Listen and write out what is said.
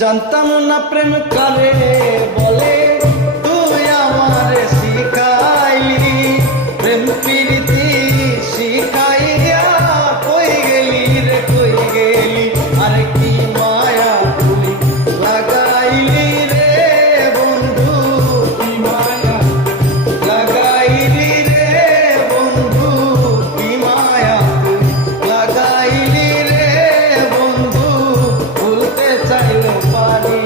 জানতাম না প্রেম কারে বলে, তুই আমারে শিখাইলি। প্রেম প্রীতি শিখাইয়া কই গেলি রে কই গেলি, আরে কি মায়া তুই লাগাইলি রে বন্ধু, কি মায়া লাগাইলি রে বন্ধু, কি মায়া তুই লাগাইলি রে বন্ধু, ভুলতে চাইলে পারি